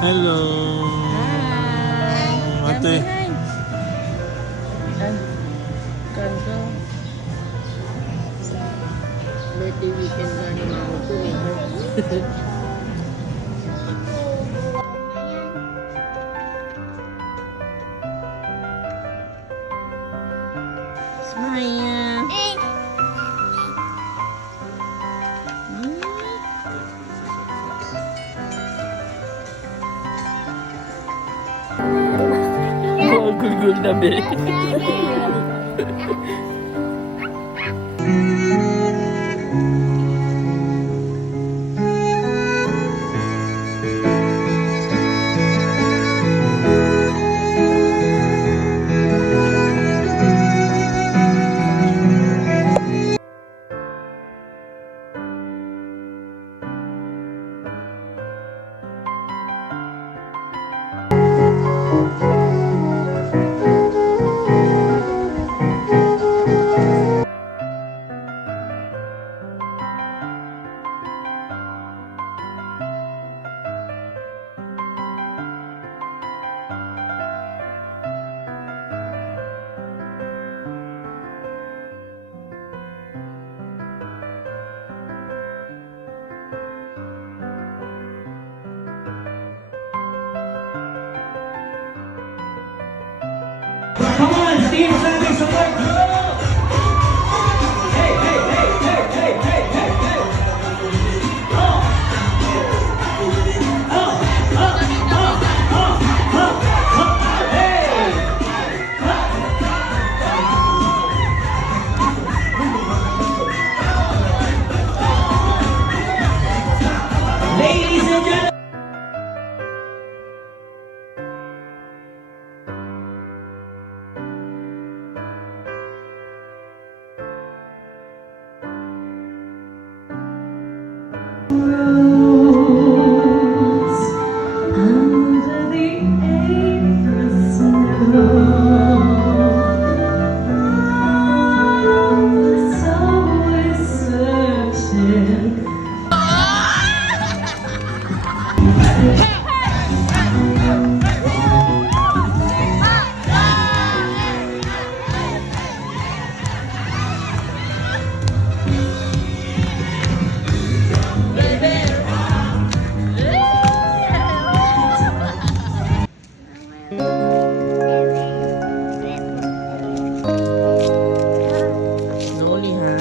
Hello. Hi. Ate. Kanto. Birthday weekend na ni Mama ko eh. Smile. Gul-gul na be. Come on, Steve Travis, some more girl! Hey, hey, hey, hey, hey, hey, hey, hey! Hey! Ladies and gentlemen! Under the April snow, was always searching. Slowly, ha?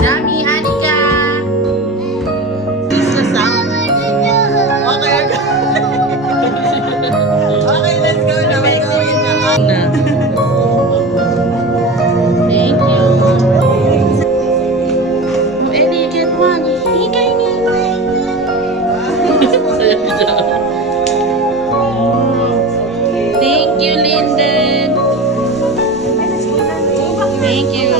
Dami, Anika! This is the sound. Okay, okay, let's go na. May gawin na. Thank you. Oh, Ellie, get one. Higay ni. Thank you, Linden. Thank you.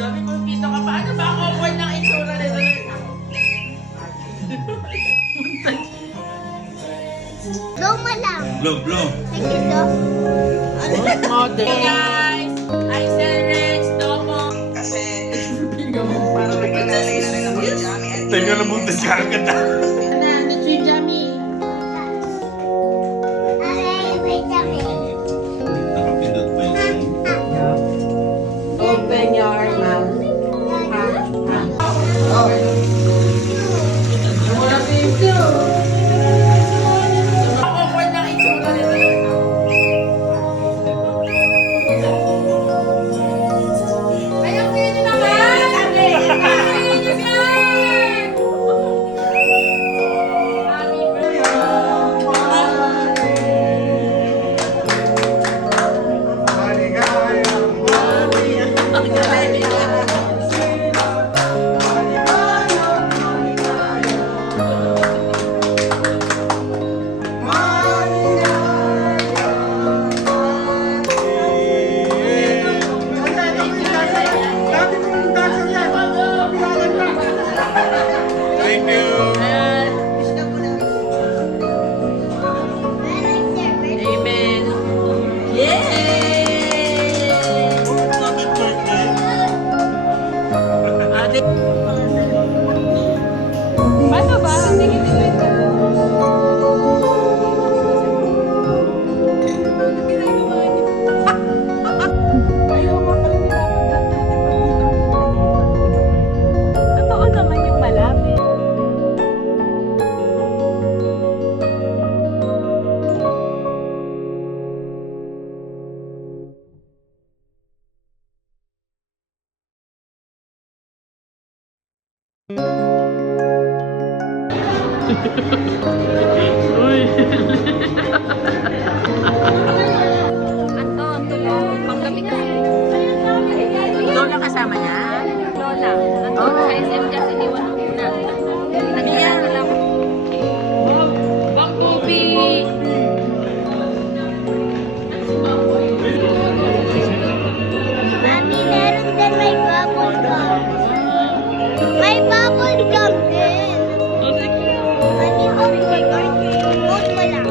Dami kong kita ka. Paano ba ako awkward ng itsura nito? Luma lang. Blow, blow. Like ito. Model. Guys, I celebrate Domo. Tingnan na buntis ka agad na. That's your Jamie. Okay, wait a minute. Nakapindot ba yun? Open your mouth. Wala dito. Awkward ng itsura nila. Ayaw ko yun naman! Ayaw ko yun naman! Happy birthday! Thank you. Amen. Yay! Happy birthday. Ate. Paano ba? Tingin din ito. Totoo naman yung malapit. Anton, tulong. Panggabi ka. Lola kasama niya? Lola. Anton, sa SM dyan, siniwan ko muna. Naniyan, alam mo. Bang Bobby! Mami, meron din may bubble gum. May bubble gum din. Mami, hold mo lang.